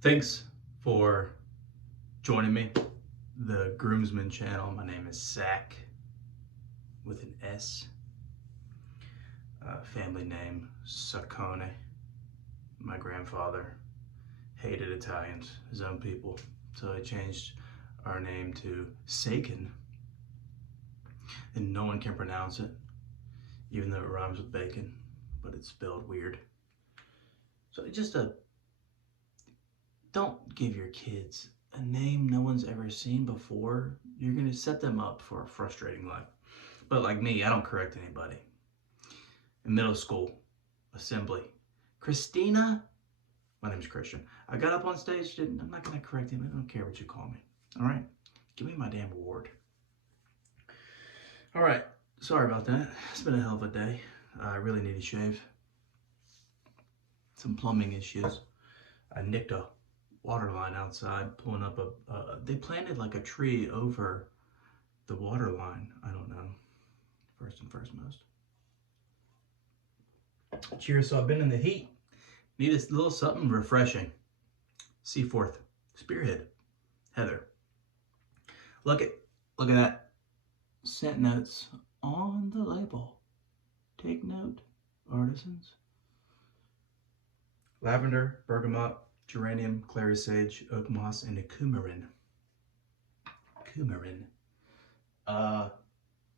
Thanks for joining me. The Groomsman channel. My name is Stache with an S. Family name Saccone. My grandfather hated Italians, his own people, so he changed our name to Saken. And no one can pronounce it, even though it rhymes with bacon, but it's spelled weird. So don't give your kids a name no one's ever seen before. You're gonna set them up for a frustrating life. But like me, I don't correct anybody. In middle school, assembly, Christina, my name's Christian. I got up on stage, I'm not gonna correct him. I don't care what you call me. All right, give me my damn award. All right, sorry about that. It's been a hell of a day. I really need to shave. Some plumbing issues. I nicked a water line outside, pulling up they planted like a tree over the water line. I don't know. First and most. Cheers. So I've been in the heat. Need a little something refreshing. Seaforth, Spearhead, Heather. Look at that. Scent notes on the label. Take note, artisans. Lavender, bergamot, geranium, clary sage, oak moss, and a coumarin.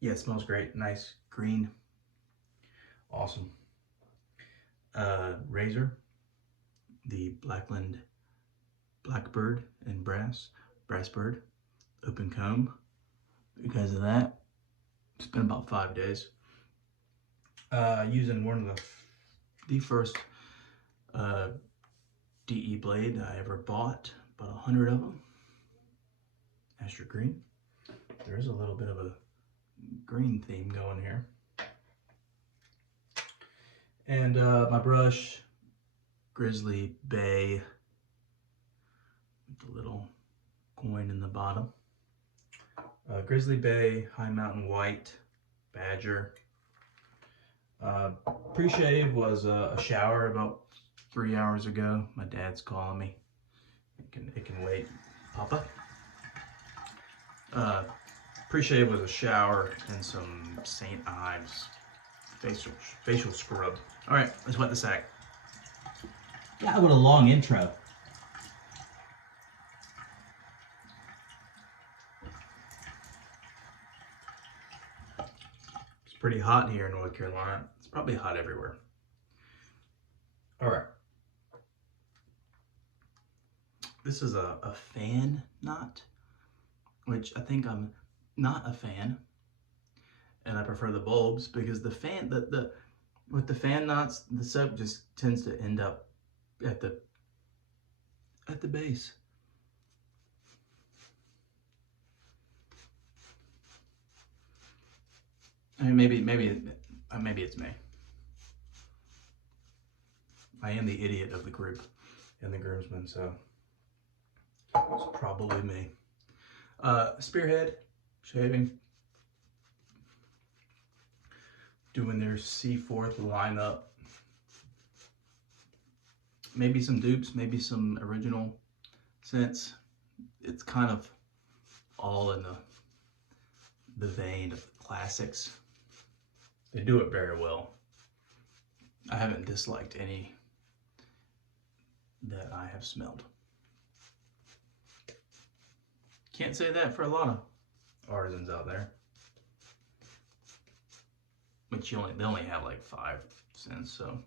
Yeah, it smells great. Nice green. Awesome. Razor, the Blackland Blackbird and Brass bird, open comb. Because of that, it's been about 5 days. Using one of the first DE blade I ever bought, about 100 of them. Extra green. There's a little bit of a green theme going here. And my brush, Grizzly Bay, with the little coin in the bottom. Grizzly Bay, High Mountain White, Badger. Pre-shave was a shower about 3 hours ago. My dad's calling me. It can wait. Papa? Pre-shave was a shower and some St. Ives facial scrub. All right, let's wet the sack. God, what a long intro. It's pretty hot here in North Carolina. It's probably hot everywhere. All right. This is a fan knot, which I think I'm not a fan. And I prefer the bulbs because the fan, with the fan knots, the soap just tends to end up at the base. I mean, maybe it's me. I am the idiot of the group and the groomsmen, so it's probably me. Spearhead, shaving, doing their Seaforth lineup. Maybe some dupes, maybe some original scents. It's kind of all in the vein of classics. They do it very well. I haven't disliked any that I have smelled. Can't say that for a lot of artisans out there. But they only have like 5 scents, so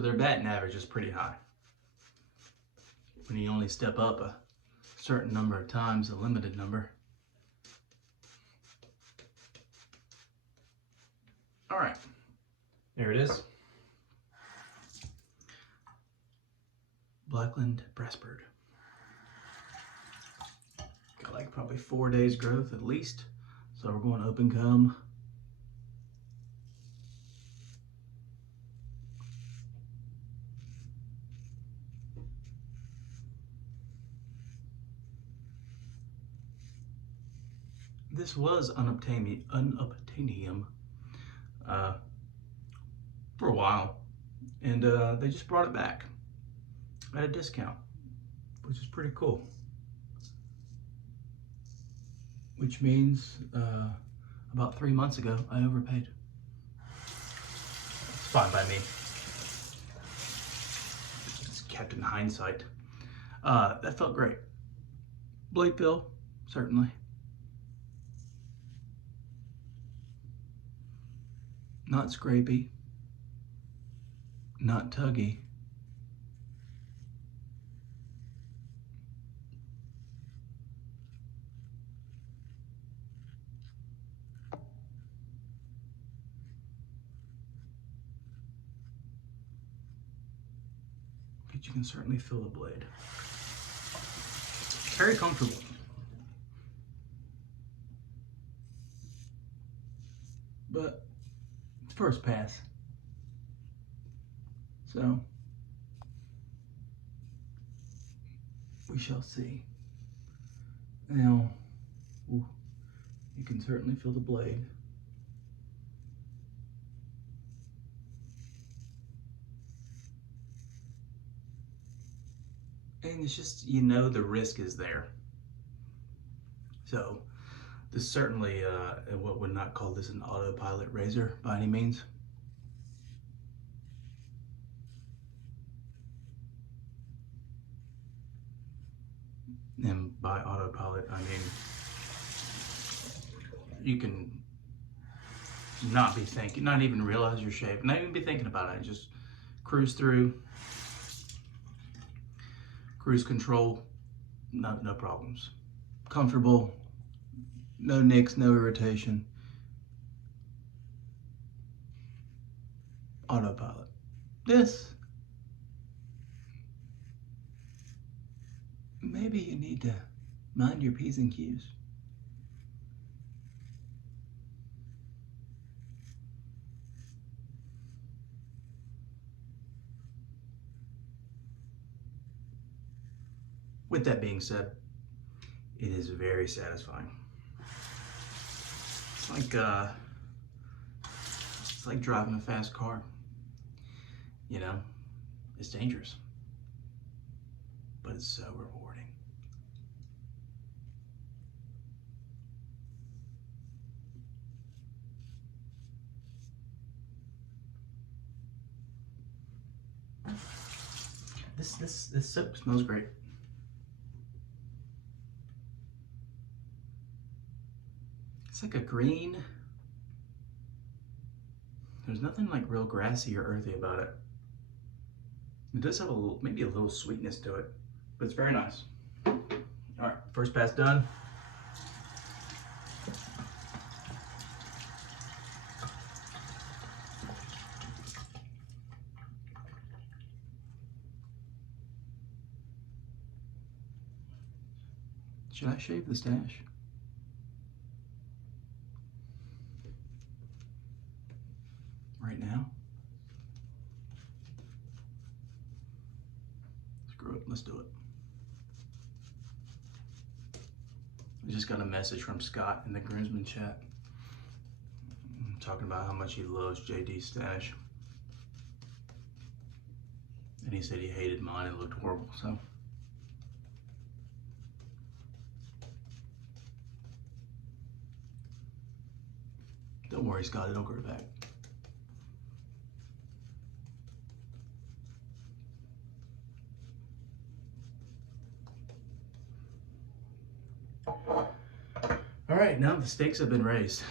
their batting average is pretty high. When you only step up a certain number of times, a limited number. All right, there it is. Blackland Blackbird. Got like probably 4 days growth at least. So we're going open comb. This was unobtainium for a while. And they just brought it back at a discount, which is pretty cool. Which means about 3 months ago, I overpaid. It's fine by me. It's kept in hindsight. That felt great. Blade feel, certainly. Not scrapey. Not tuggy. But you can certainly feel the blade. Very comfortable. But it's first pass. So we shall see. Now, ooh, you can certainly feel the blade. And it's just, you know, the risk is there. So this certainly, what would not call this an autopilot razor by any means. And by autopilot, I mean, you can not be thinking, not even realize your shape, not even be thinking about it, just cruise through, cruise control, no problems. Comfortable, no nicks, no irritation. Autopilot. This, maybe you need to mind your P's and Q's. With that being said, it is very satisfying. It's like driving a fast car. You know, it's dangerous, but it's so rewarding. This soap smells great. It's like a green. There's nothing like real grassy or earthy about it. It does have maybe a little sweetness to it, but it's very nice. All right, first pass done. Should I shave the stash? Right now? Screw it, let's do it. I just got a message from Scott in the groomsman chat talking about how much he loves JD's stash. And he said he hated mine, it looked horrible, so. Don't worry, Scott, it'll grow back. All right, now the stakes have been raised.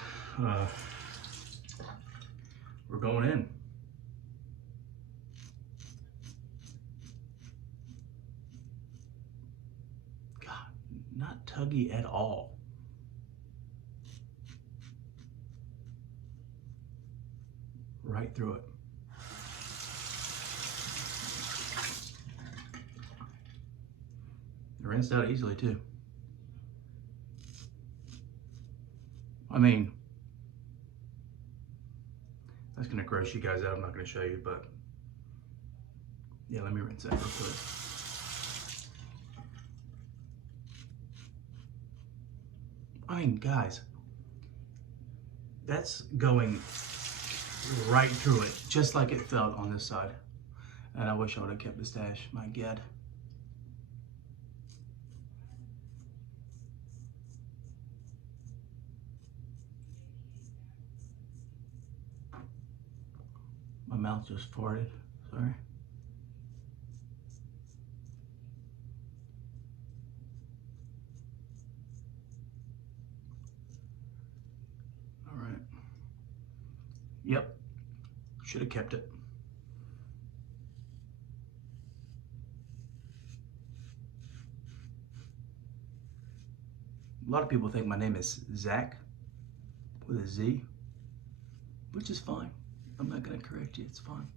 We're going in. God, not tuggy at all. Right through it. It rinsed out easily too. I mean, that's gonna gross you guys out. I'm not gonna show you, but yeah, let me rinse that real quick. I mean, guys, that's going right through it, just like it felt on this side. And I wish I would have kept the stash, my God. My mouth just farted, sorry. All right. Yep, should have kept it. A lot of people think my name is Zach with a Z, which is fine. I'm not gonna correct you, it's fine.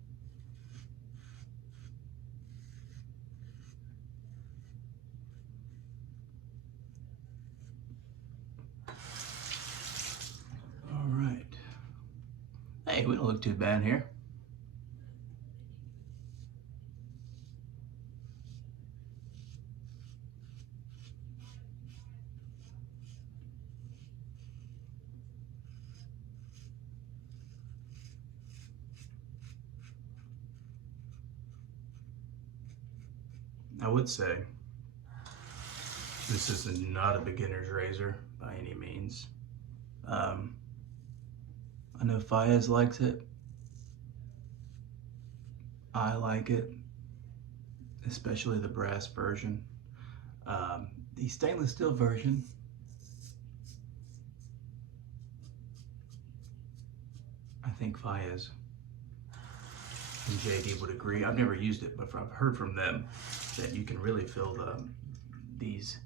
All right. Hey, we don't look too bad here. I would say this is not a beginner's razor by any means. I know Fayez likes it. I like it, especially the brass version. The stainless steel version, I think Fayez and JD would agree. I've never used it, but I've heard from them that you can really feel these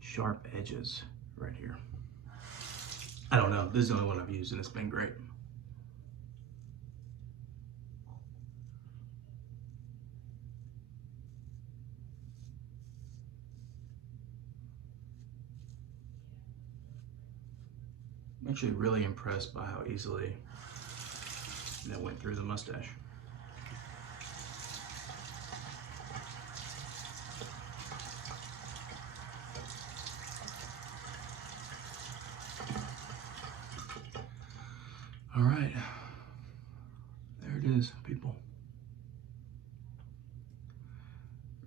sharp edges right here. I don't know, this is the only one I've used and it's been great. I'm actually really impressed by how easily that went through the mustache. All right, there it is, people.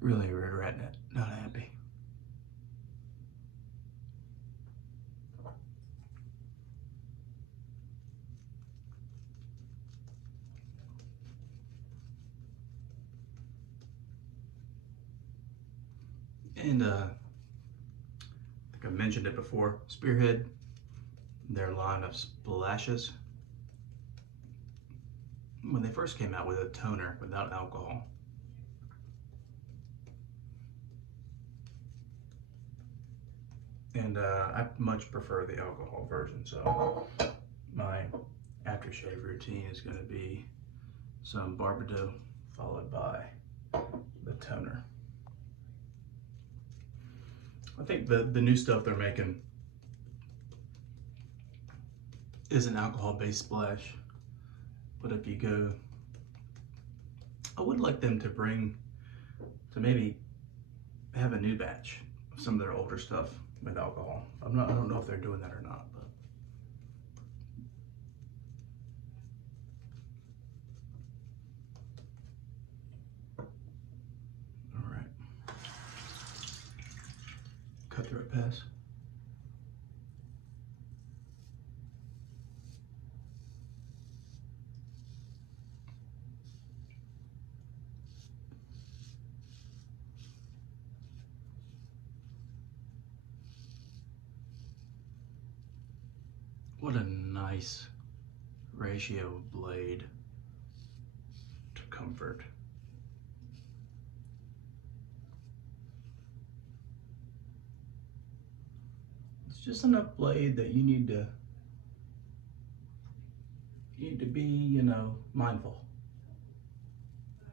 Really regretting it, not happy. And I think I mentioned it before, Spearhead, their line of splashes. When they first came out with a toner without alcohol, and I much prefer the alcohol version, so my aftershave routine is going to be some Barbado followed by the toner. I think the new stuff they're making is an alcohol-based splash, but if you go, I would like them to maybe have a new batch of some of their older stuff with alcohol. I don't know if they're doing that or not, but all right. Cutthroat pass. What a nice ratio of blade to comfort. It's just enough blade that you need to be, you know, mindful.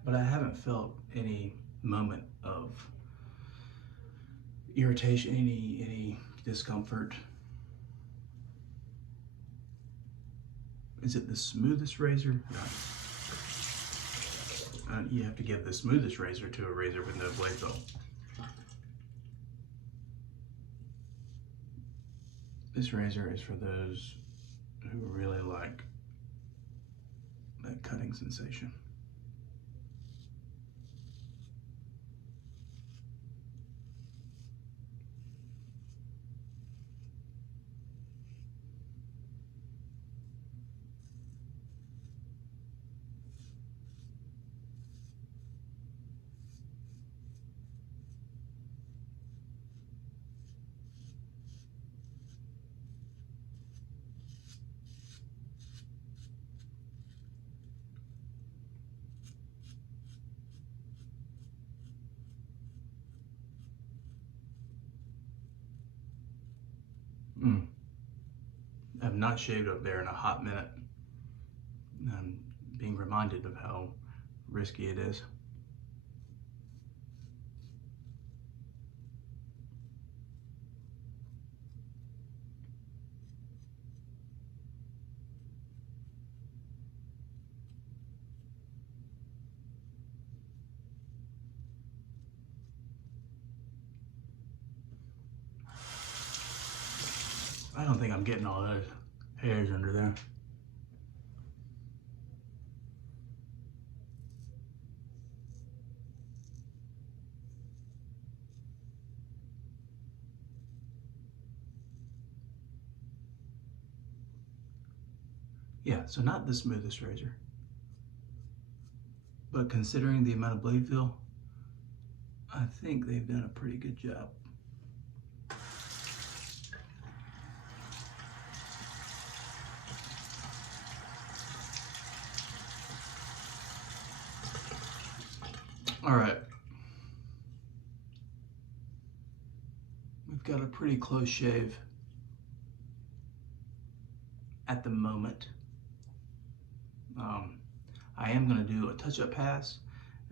But I haven't felt any moment of irritation, any discomfort. Is it the smoothest razor? No. You have to give the smoothest razor to a razor with no blade belt. This razor is for those who really like that cutting sensation. I've not shaved up there in a hot minute. I'm being reminded of how risky it is. I don't think I'm getting all those hairs under there. Yeah, so not the smoothest razor, but considering the amount of blade fill, I think they've done a pretty good job. All right. We've got a pretty close shave at the moment. I am going to do a touch-up pass,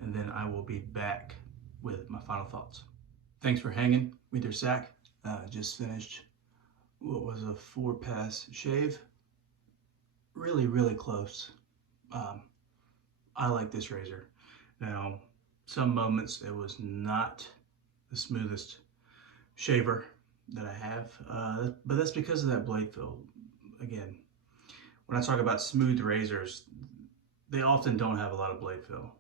and then I will be back with my final thoughts. Thanks for hanging with your sack. Just finished what was a 4-pass shave. Really, really close. I like this razor. Now, some moments it was not the smoothest shaver that I have, but that's because of that blade fill. Again, when I talk about smooth razors, they often don't have a lot of blade fill.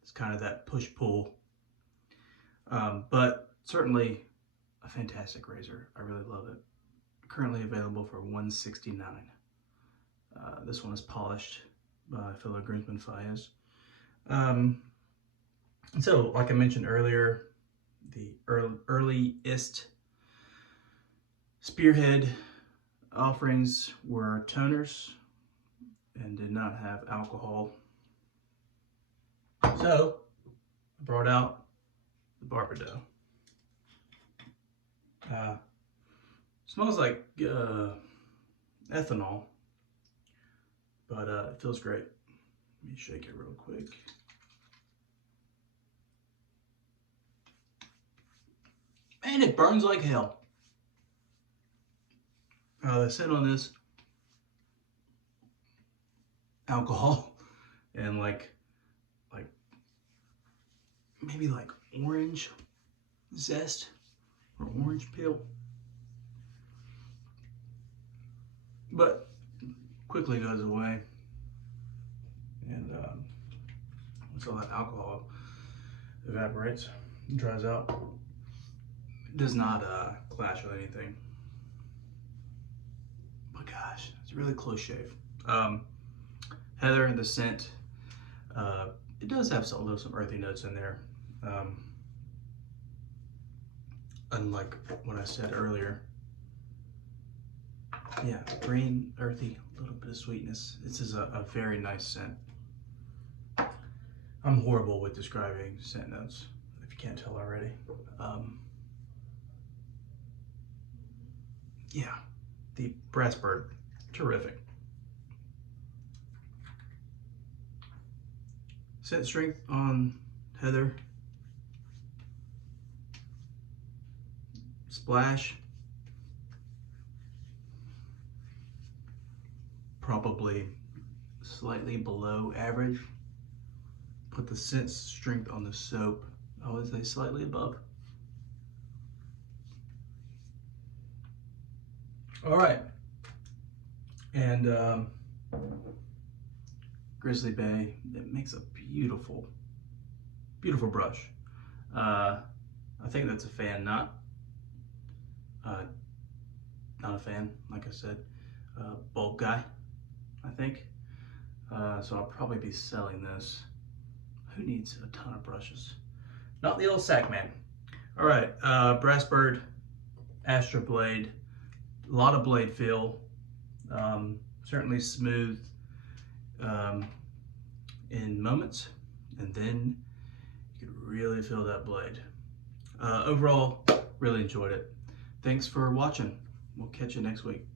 It's kind of that push-pull, but certainly a fantastic razor. I really love it. Currently available for $169. This one is polished by fellow groomsman Fayez. So, like I mentioned earlier, the earliest Spearhead offerings were toners and did not have alcohol. So I brought out the Barbado. Smells like ethanol, but it feels great. Let me shake it real quick. Man, it burns like hell. The scent on this, alcohol and like maybe like orange zest or orange peel, but quickly goes away, and once all that alcohol evaporates and dries out, it does not clash with anything. But gosh, it's a really close shave. Heather, the scent, it does have some earthy notes in there. Unlike what I said earlier. Yeah, green, earthy, a little bit of sweetness. This is a very nice scent. I'm horrible with describing scent notes, if you can't tell already. Yeah, the Brass Bird, terrific. Scent strength on Heather. Splash, probably slightly below average. Put the scent strength on the soap, I would say slightly above. All right, and Grizzly Bay, it makes a beautiful, beautiful brush. I think that's a fan knot. Not a fan, like I said. Bulb guy, I think. So I'll probably be selling this. Who needs a ton of brushes? Not the old sack man. All right, Brass Bird, Astra blade, a lot of blade feel, certainly smooth in moments, and then you can really feel that blade. Overall, really enjoyed it. Thanks for watching. We'll catch you next week.